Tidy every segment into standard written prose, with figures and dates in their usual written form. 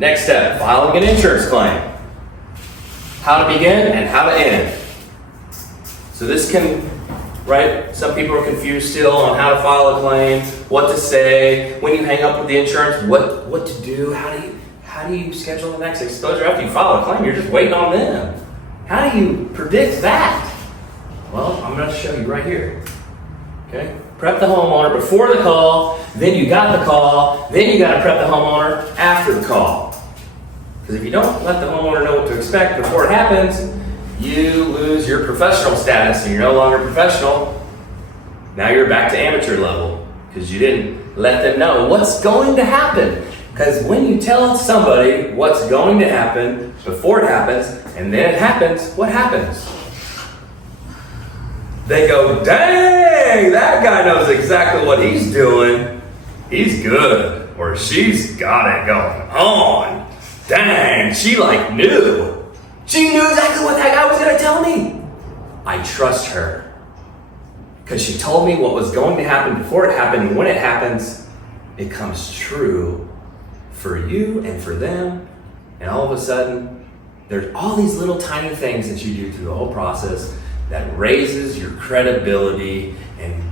Next step, filing an insurance claim. How to begin and how to end. So this can, right? Some people are confused still on how to file a claim, what to say, when you hang up with the insurance, what to do, how do you schedule the next exposure after you file a claim? You're just waiting on them. How do you predict that? Well, I'm going to show you right here. Okay? Prep the homeowner before the call, then you got the call, then you got to prep the homeowner after the call. Because if you don't let the homeowner know what to expect before it happens, you lose your professional status and you're no longer professional. Now you're back to amateur level because you didn't let them know what's going to happen. Because when you tell somebody what's going to happen before it happens and then it happens, what happens? They go, dang, that guy knows exactly what he's doing. He's good, or she's got it going on. Dang, she knew. She knew exactly what that guy was gonna tell me. I trust her. Because she told me what was going to happen before it happened, and when it happens, it comes true for you and for them. And all of a sudden, there's all these little tiny things that you do through the whole process that raises your credibility. And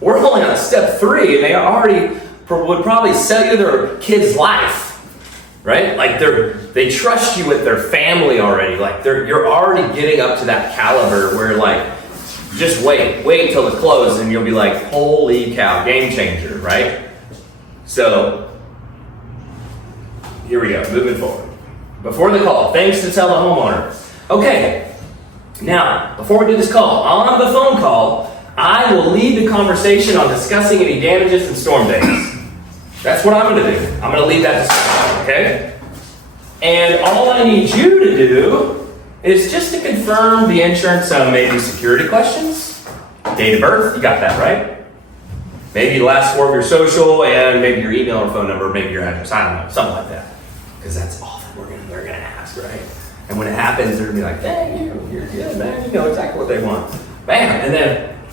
we're only on step 3, and they already would probably sell you their kid's life, right? They trust you with their family already. You're already getting up to that caliber where just wait till the close, and you'll be like, holy cow, game changer, right? So here we go, moving forward. Before the call, things to tell the homeowner. Okay. Now, before we do this call, on the phone call, I will lead the conversation on discussing any damages and storm days. That's what I'm going to do. I'm going to lead that discussion, okay? And all I need you to do is just to confirm the insurance on maybe security questions, date of birth, you got that, right? Maybe the last 4 of your social and maybe your email or phone number, maybe your address, I don't know, something like that. Because that's all that they're going to ask, right? And when it happens, they're gonna be like, "Dang, you're good, man. You know exactly what they want." Bam! And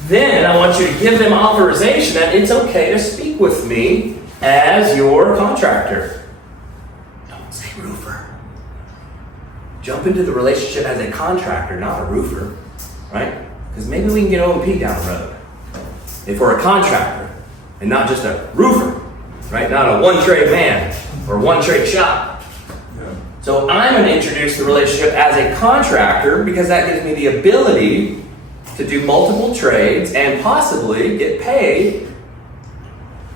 then I want you to give them authorization that it's okay to speak with me as your contractor. Don't say roofer. Jump into the relationship as a contractor, not a roofer, right? Because maybe we can get O&P down the road if we're a contractor and not just a roofer, right? Not a one-trade man or one-trade shop. So I'm going to introduce the relationship as a contractor because that gives me the ability to do multiple trades and possibly get paid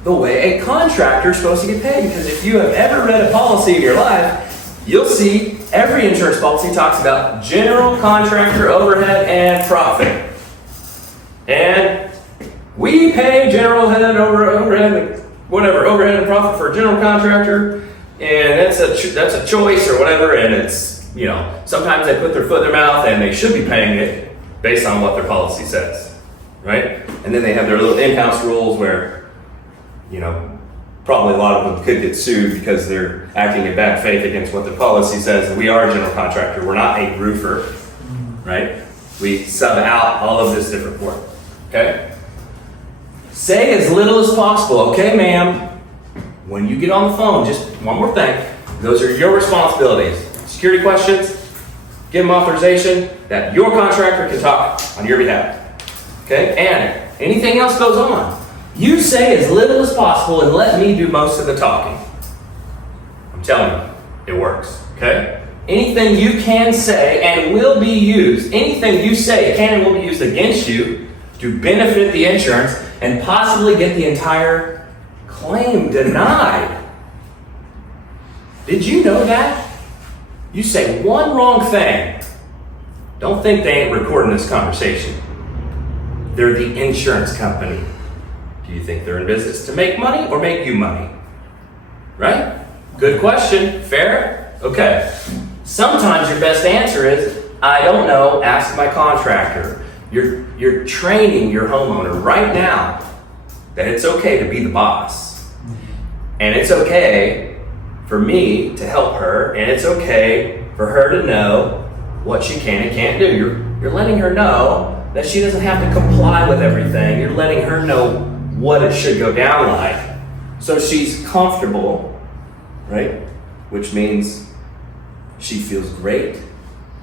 the way a contractor is supposed to get paid. Because if you have ever read a policy in your life, you'll see every insurance policy talks about general contractor overhead and profit. And we pay general overhead and profit for a general contractor. And that's a choice or whatever, and it's, sometimes they put their foot in their mouth and they should be paying it based on what their policy says, right? And then they have their little in-house rules where, probably a lot of them could get sued because they're acting in bad faith against what their policy says. And we are a general contractor, we're not a roofer, right? We sub out all of this different work, okay? Say as little as possible, okay, ma'am? When you get on the phone, just one more thing. Those are your responsibilities. Security questions, give them authorization that your contractor can talk on your behalf. Okay? And anything else goes on, you say as little as possible and let me do most of the talking. I'm telling you, it works. Okay? Anything you can say and will be used, anything you say can and will be used against you to benefit the insurance and possibly get the entire claim denied. Did you know that? You say one wrong thing. Don't think they ain't recording this conversation. They're the insurance company. Do you think they're in business to make money or make you money? Right? Good question. Fair? Okay. Sometimes your best answer is, I don't know, ask my contractor. You're training your homeowner right now that it's okay to be the boss. And it's okay for me to help her, and it's okay for her to know what she can and can't do. You're letting her know that she doesn't have to comply with everything. You're letting her know what it should go down like, so she's comfortable, right? which means she feels great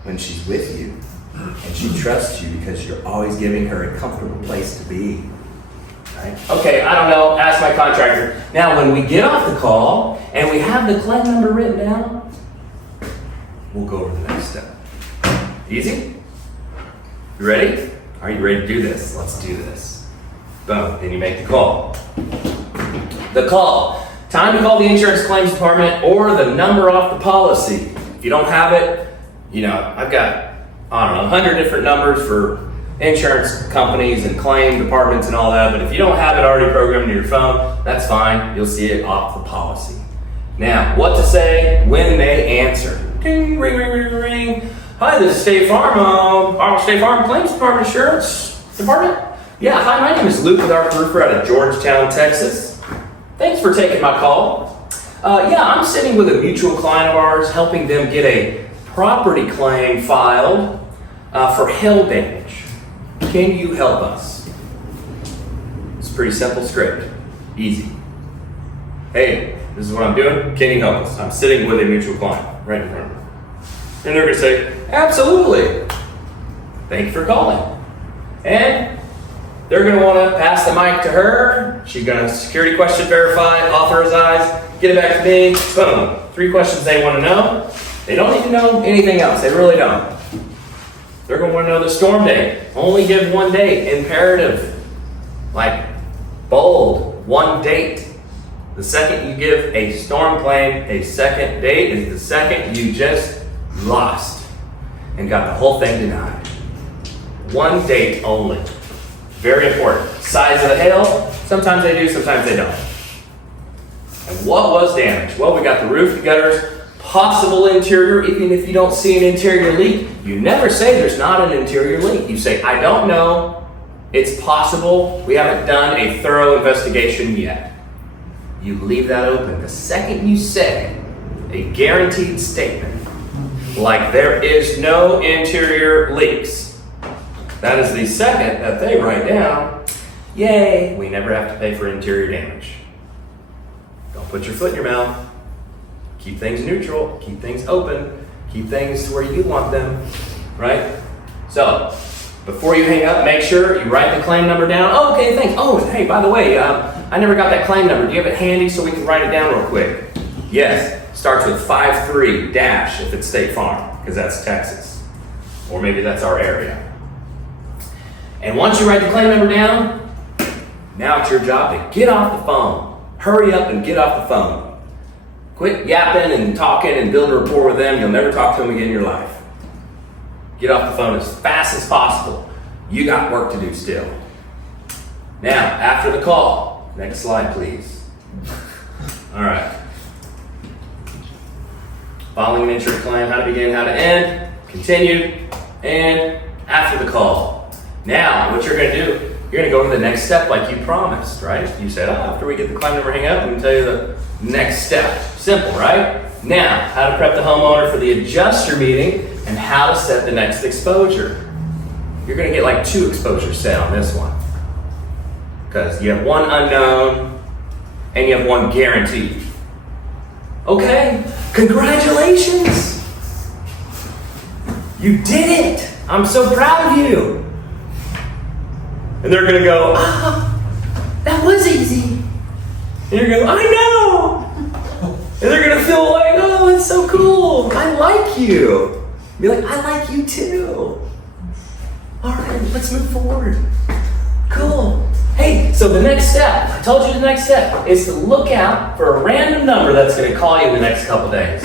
when she's with you. And she trusts you because you're always giving her a comfortable place to be. Right? Okay, I don't know, ask my contractor. Now, when we get off the call and we have the claim number written down, we'll go over the next step. Easy? You ready? Are you ready to do this? Let's do this. Boom, then you make the call. The call. Time to call the insurance claims department or the number off the policy. If you don't have it, I've got, 100 different numbers for insurance companies and claim departments and all that, but if you don't have it already programmed in your phone, that's fine. You'll see it off the policy. Now, what to say when they answer. Ding, ring, ring, ring, ring. Hi, this is State Farm, State Farm Claims Department Insurance Department. Yeah, hi, my name is Luke with Arc Roofer out of Georgetown, Texas. Thanks for taking my call. I'm sitting with a mutual client of ours, helping them get a property claim filed for hail damage. Can you help us? It's a pretty simple script. Easy. Hey, this is what I'm doing. Can you help us? I'm sitting with a mutual client right in front of me. And they're going to say, absolutely. Thank you for calling. And they're going to want to pass the mic to her. She's going to security question verify, authorize, get it back to me. Boom. 3 questions they want to know. They don't even know anything else. They really don't. They're going to want to know the storm date. Only give one date. Imperative. Like bold. One date. The second you give a storm claim a second date is the second you just lost and got the whole thing denied. One date only. Very important. Size of the hail. Sometimes they do, sometimes they don't. And what was damaged? Well, we got the roof, the gutters, possible interior. Even if you don't see an interior leak, you never say there's not an interior leak. You say, I don't know. It's possible. We haven't done a thorough investigation yet. You leave that open. The second you say a guaranteed statement, like there is no interior leaks, that is the second that they write down, yay, we never have to pay for interior damage. Don't put your foot in your mouth. Keep things neutral, keep things open, keep things to where you want them, right? So, before you hang up, make sure you write the claim number down. Oh, okay, thanks. Oh, hey, by the way, I never got that claim number. Do you have it handy so we can write it down real quick? Yes, starts with 53 dash if it's State Farm, because that's Texas. Or maybe that's our area. And once you write the claim number down, now it's your job to get off the phone. Hurry up and get off the phone. Quit yapping and talking and building a rapport with them. You'll never talk to them again in your life. Get off the phone as fast as possible. You got work to do still. Now, after the call, next slide, please. All right. Following an insurance claim, how to begin, how to end, continued, and after the call. Now, what you're going to do, you're going to go to the next step like you promised, right? You said, after we get the claim number, hang up, I'm going to tell you the next step. Simple, right? Now, how to prep the homeowner for the adjuster meeting and how to set the next exposure. You're going to get like 2 exposures set on this one. Because you have one unknown and you have one guaranteed. Okay, congratulations! You did it! I'm so proud of you! And they're gonna go, that was easy. And you're gonna go, I know! And they're gonna feel like, oh, it's so cool. I like you. Be like, I like you too. All right, let's move forward. Cool. Hey, so the next step, I told you the next step, is to look out for a random number that's gonna call you in the next couple days.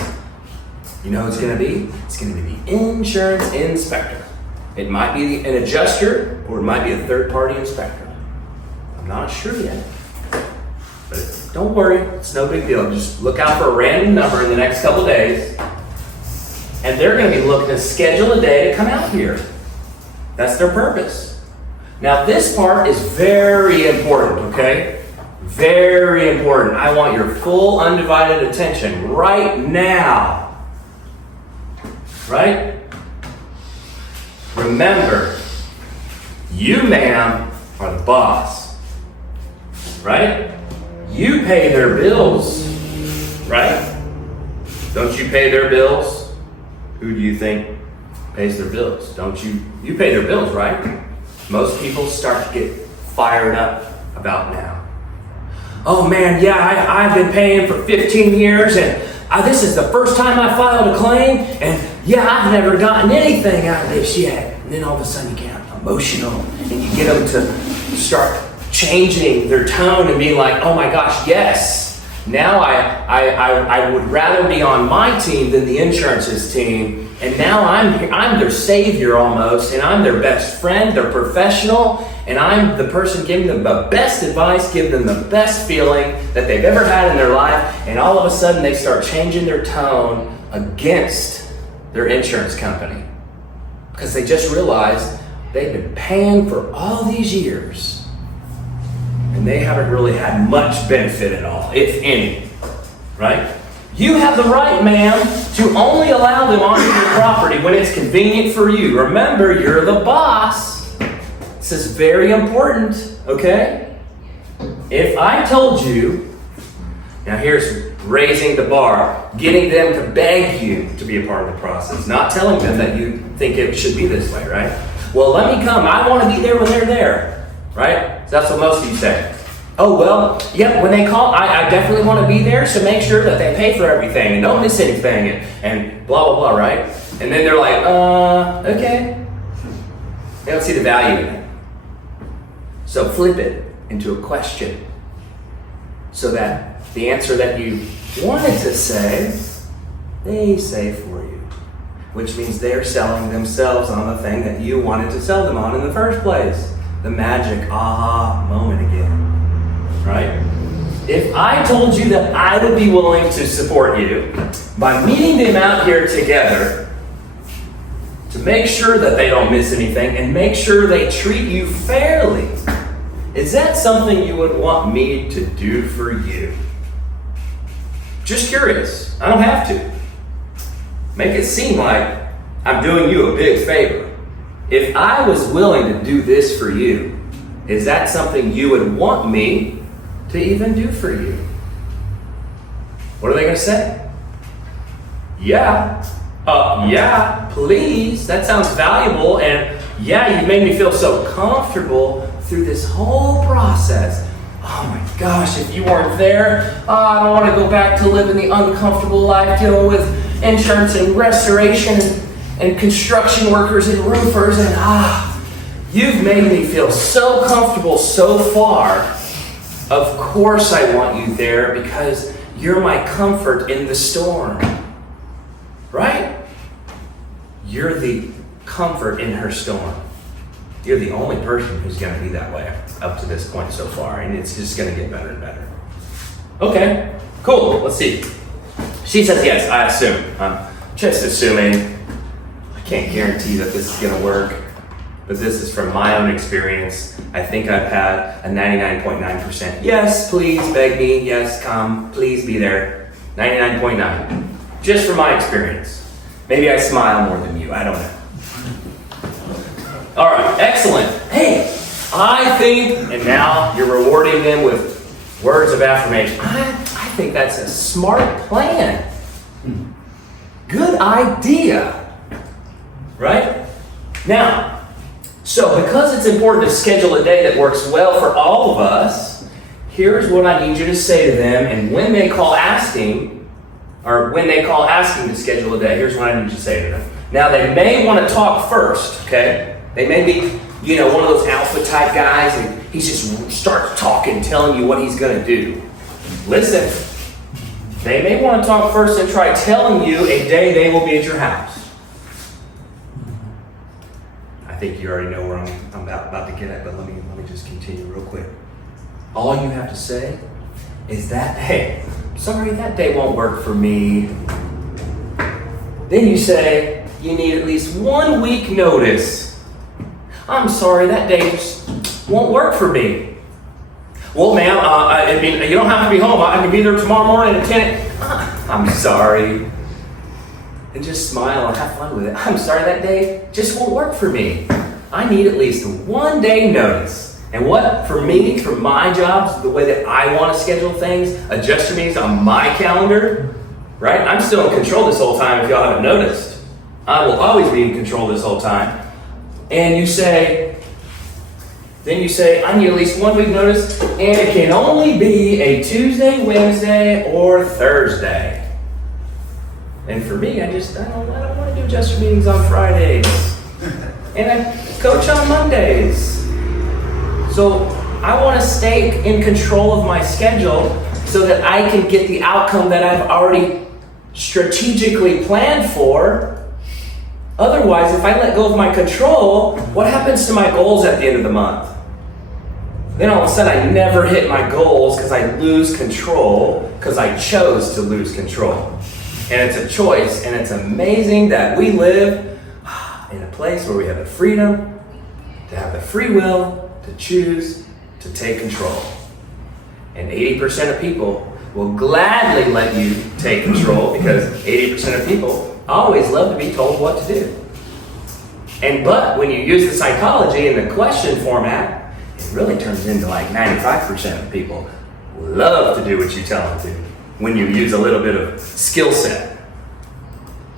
You know who it's gonna be? It's gonna be the insurance inspector. It might be an adjuster, or it might be a third-party inspector. I'm not sure yet. But don't worry, it's no big deal. Just look out for a random number in the next couple days, and they're going to be looking to schedule a day to come out here. That's their purpose. Now, this part is very important, okay? Very important. I want your full, undivided attention right now. Right? Remember, you, ma'am, are the boss. Right? You pay their bills. Right? Don't you pay their bills? Who do you think pays their bills? Don't you? You pay their bills, right? Most people start to get fired up about now. Oh man, yeah, I've been paying for 15 years and this is the first time I filed a claim, and yeah, I've never gotten anything out of this yet. And then all of a sudden you get emotional and you get them to start changing their tone and being like, oh my gosh, yes. Now I would rather be on my team than the insurance's team. And now I'm their savior almost, and I'm their best friend, their professional, and I'm the person giving them the best advice, giving them the best feeling that they've ever had in their life. And all of a sudden they start changing their tone against their insurance company because they just realized they've been paying for all these years. And they haven't really had much benefit at all, if any, right? You have the right, ma'am, to only allow them onto your property when it's convenient for you. Remember, you're the boss. This is very important, okay? If I told you, now here's raising the bar, getting them to beg you to be a part of the process, not telling them that you think it should be this way, right? Well, let me come. I want to be there when they're there, right? So that's what most of you say. Oh, well, yeah, when they call, I definitely want to be there, so make sure that they pay for everything and don't miss anything and blah, blah, blah, right? And then they're like, okay. They don't see the value in it. So flip it into a question so that the answer that you wanted to say, they say for you, which means they're selling themselves on the thing that you wanted to sell them on in the first place. The magic aha moment again. Right? If I told you that I would be willing to support you by meeting them out here together to make sure that they don't miss anything and make sure they treat you fairly, is that something you would want me to do for you? Just curious. I don't have to. Make it seem like I'm doing you a big favor. If I was willing to do this for you, is that something you would want me to even do for you? What are they going to say? Yeah. Yeah, please. That sounds valuable. And yeah, you made me feel so comfortable through this whole process. Oh my gosh, if you weren't there, I don't want to go back to living the uncomfortable life dealing with insurance and restoration and construction workers and roofers. And you've made me feel so comfortable so far. Of course I want you there because you're my comfort in the storm. Right? You're the comfort in her storm. You're the only person who's going to be that way up to this point so far, and it's just going to get better and better. Okay, cool. Let's see. She says yes, I assume. I'm just assuming. I can't guarantee that this is going to work. But this is from my own experience. I think I've had a 99.9%. Yes, please, beg me. Yes, come. Please be there. 99.9. Just from my experience. Maybe I smile more than you. I don't know. All right, excellent. Hey, I think, and now you're rewarding them with words of affirmation. I think that's a smart plan. Good idea. Right? Now, so because it's important to schedule a day that works well for all of us, here's what I need you to say to them. And when they call asking to schedule a day, here's what I need you to say to them. Now, they may want to talk first, okay? They may be, one of those alpha type guys, and he just starts talking, telling you what he's going to do. Listen, they may want to talk first and try telling you a day they will be at your house. I think you already know where I'm about to get at, but let me just continue real quick. All you have to say is that, hey, sorry, that day won't work for me. Then you say you need at least 1 week notice. I'm sorry, that day just won't work for me. Well, ma'am, you don't have to be home. I can be there tomorrow morning at 10. I'm sorry. And just smile and have fun with it. I'm sorry, that day just won't work for me. I need at least 1 day notice. And what, for me, for my jobs, the way that I want to schedule things, adjust your meetings on my calendar, right? I'm still in control this whole time if y'all haven't noticed. I will always be in control this whole time. And you say, I need at least 1 week notice, and it can only be a Tuesday, Wednesday, or Thursday. And for me, I don't want to do adjuster meetings on Fridays. And I coach on Mondays. So I want to stay in control of my schedule so that I can get the outcome that I've already strategically planned for. Otherwise, if I let go of my control, what happens to my goals at the end of the month? Then all of a sudden I never hit my goals because I lose control because I chose to lose control. And it's a choice, and it's amazing that we live in a place where we have the freedom to have the free will to choose to take control. And 80% of people will gladly let you take control because 80% of people always love to be told what to do. But when you use the psychology in the question format, it really turns into like 95% of people love to do what you tell them to when you use a little bit of skill set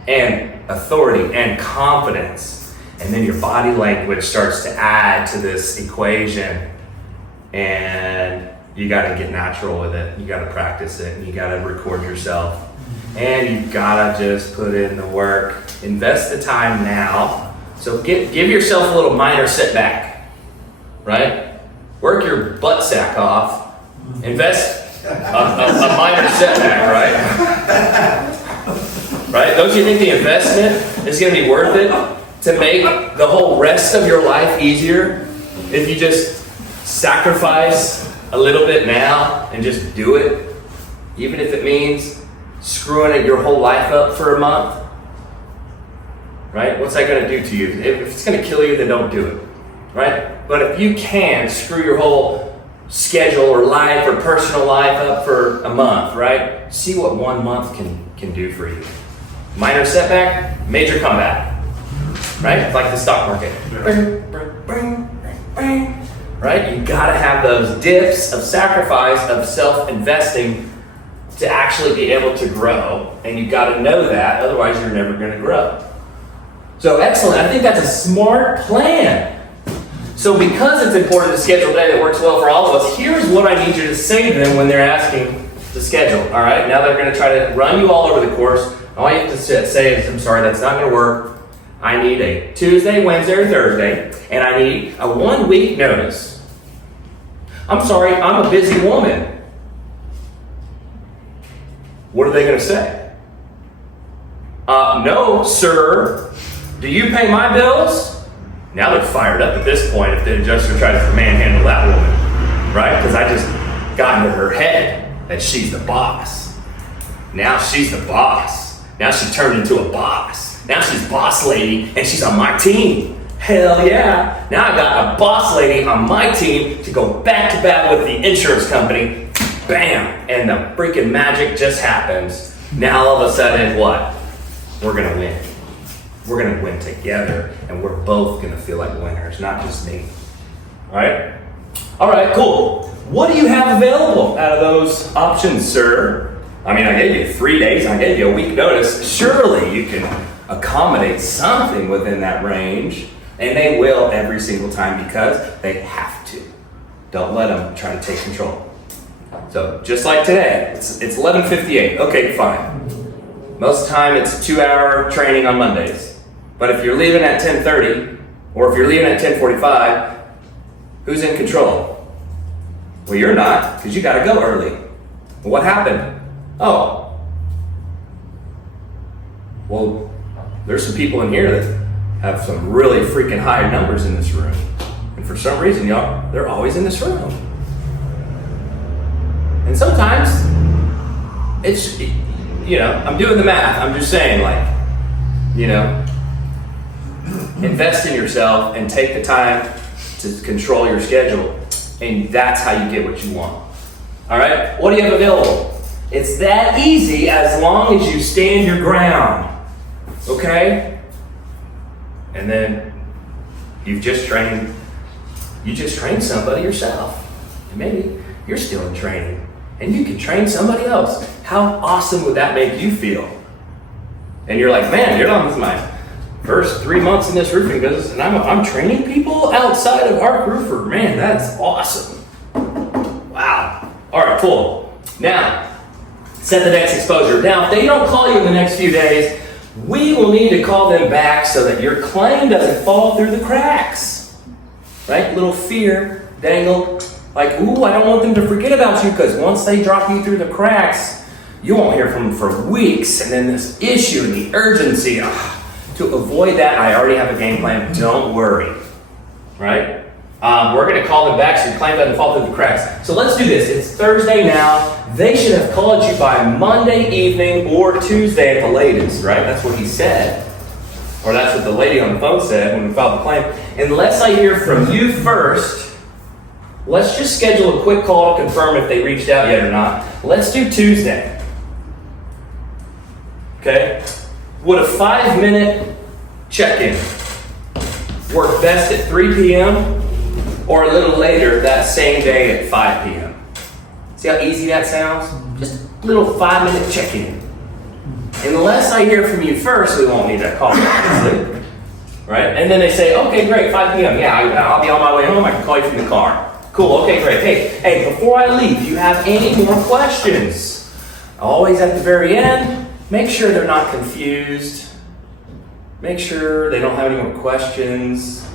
and authority and confidence. And then your body language starts to add to this equation, and you got to get natural with it. You got to practice it, and you got to record yourself, and you got to just put in the work. Invest the time now. So give yourself a little minor setback, right? Work your butt sack off. Invest a minor setback, right? Right? Don't you think the investment is going to be worth it to make the whole rest of your life easier if you just sacrifice a little bit now and just do it, even if it means screwing it your whole life up for a month? Right? What's that going to do to you? If it's going to kill you, then don't do it. Right? But if you can screw your whole schedule or life or personal life up for a month, right? See what 1 month can do for you. Minor setback, major comeback. Right? It's like the stock market. Right? You got to have those dips of sacrifice, of self-investing to actually be able to grow. And you got to know that, otherwise you're never going to grow. So excellent. I think that's a smart plan. So because it's important to schedule a day that works well for all of us, here's what I need you to say to them when they're asking to schedule. All right? Now they're going to try to run you all over the course. All you have to say is, I'm sorry, that's not going to work. I need a Tuesday, Wednesday, or Thursday, and I need a 1 week notice. I'm sorry, I'm a busy woman. What are they going to say? No, sir. Do you pay my bills? Now they're fired up at this point if the adjuster tries to manhandle that woman, right? Because I just got into her head that she's the boss. Now she's the boss. Now she turned into a boss. Now she's boss lady and she's on my team. Hell yeah. Now I got a boss lady on my team to go back to back with the insurance company. Bam! And the freaking magic just happens. Now all of a sudden, what? We're going to win. We're going to win together, and we're both going to feel like winners, not just me. All right? All right, cool. What do you have available out of those options, sir? I mean, I gave you 3 days. I gave you a week notice. Surely you can accommodate something within that range, and they will every single time because they have to. Don't let them try to take control. So just like today, it's 11:58. Okay, fine. Most of the time, it's a 2-hour training on Mondays. But if you're leaving at 10:30, or if you're leaving at 10:45, who's in control? Well, you're not, because you got to go early. Well, what happened? Oh. Well, there's some people in here that have some really freaking high numbers in this room. And for some reason, y'all, they're always in this room. And sometimes, it's, I'm doing the math. I'm just saying, invest in yourself and take the time to control your schedule, and that's how you get what you want. All right? What do you have available? It's that easy as long as you stand your ground. Okay? And then you just trained somebody yourself. And maybe you're still in training. and you can train somebody else. How awesome would that make you feel? And you're like, man, this is my first 3 months in this roofing business, and I'm training people outside of Arc Roofer. Man, that's awesome. Wow. All right, cool. Now, set the next exposure. Now, if they don't call you in the next few days, we will need to call them back so that your claim doesn't fall through the cracks. Right? Little fear, dangle, like, ooh, I don't want them to forget about you, because once they drop you through the cracks, you won't hear from them for weeks, and then this issue and the urgency. To avoid that, I already have a game plan. Don't worry. Right? We're going to call them back so your claim doesn't fall through the cracks. So let's do this. It's Thursday now. They should have called you by Monday evening or Tuesday at the latest, right? That's what he said. Or that's what the lady on the phone said when we filed the claim. Unless I hear from you first, let's just schedule a quick call to confirm if they reached out yet or not. Let's do Tuesday. Okay? Would a 5-minute check-in work best at 3 p.m. or a little later that same day at 5 p.m.? See how easy that sounds? Just a little 5-minute check-in. Unless I hear from you first, we won't need that call, obviously. Right? And then they say, okay, great, 5 p.m. Yeah, I'll be on my way home. I can call you from the car. Cool, okay, great. Hey, before I leave, do you have any more questions? Always at the very end, make sure they're not confused. Make sure they don't have any more questions.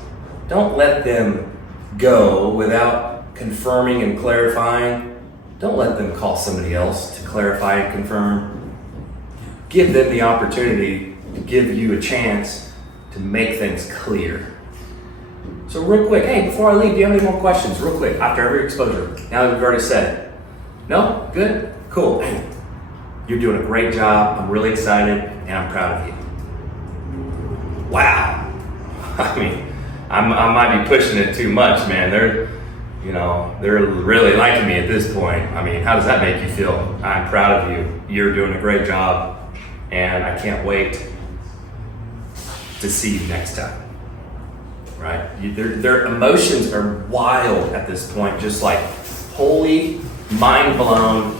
Don't let them go without confirming and clarifying. Don't let them call somebody else to clarify and confirm. Give them the opportunity to give you a chance to make things clear. So real quick, hey, before I leave, do you have any more questions? Real quick, after every exposure. Now that we've already said it. No? Good? Cool. Hey, you're doing a great job. I'm really excited, and I'm proud of you. Wow. I mean, I might be pushing it too much, man. They're really liking me at this point. I mean, how does that make you feel? I'm proud of you. You're doing a great job, and I can't wait to see you next time. Right? Their emotions are wild at this point, just like holy, mind blown,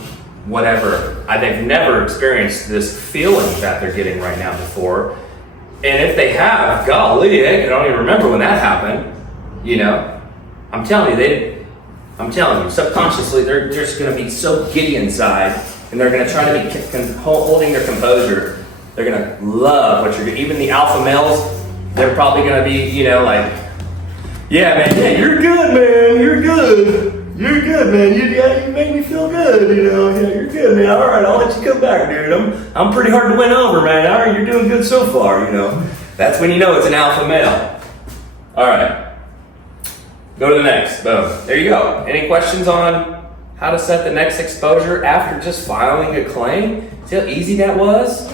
whatever. They've never experienced this feeling that they're getting right now before. And if they have, golly, I don't even remember when that happened. You know, I'm telling you, subconsciously, they're just going to be so giddy inside, and they're going to try to be holding their composure. They're going to love what you're doing. Even the alpha males, they're probably going to be, like, yeah, man, yeah, you're good, man, you're good. You're good, man. You make me feel good, Yeah, you're good, man. All right, I'll let you come back, dude. I'm pretty hard to win over, man. All right, you're doing good so far, That's when you know it's an alpha male. All right. Go to the next. Boom. There you go. Any questions on how to set the next exposure after just filing a claim? See how easy that was?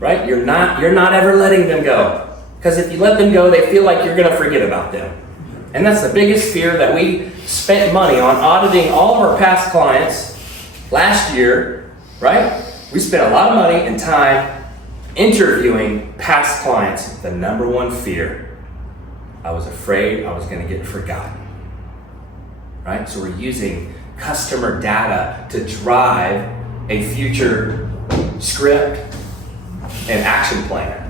Right? You're not ever letting them go. Because if you let them go, they feel like you're going to forget about them. And that's the biggest fear that we spent money on auditing all of our past clients last year, right? We spent a lot of money and time interviewing past clients. The number one fear, I was afraid I was going to get forgotten, right? So we're using customer data to drive a future script and action plan.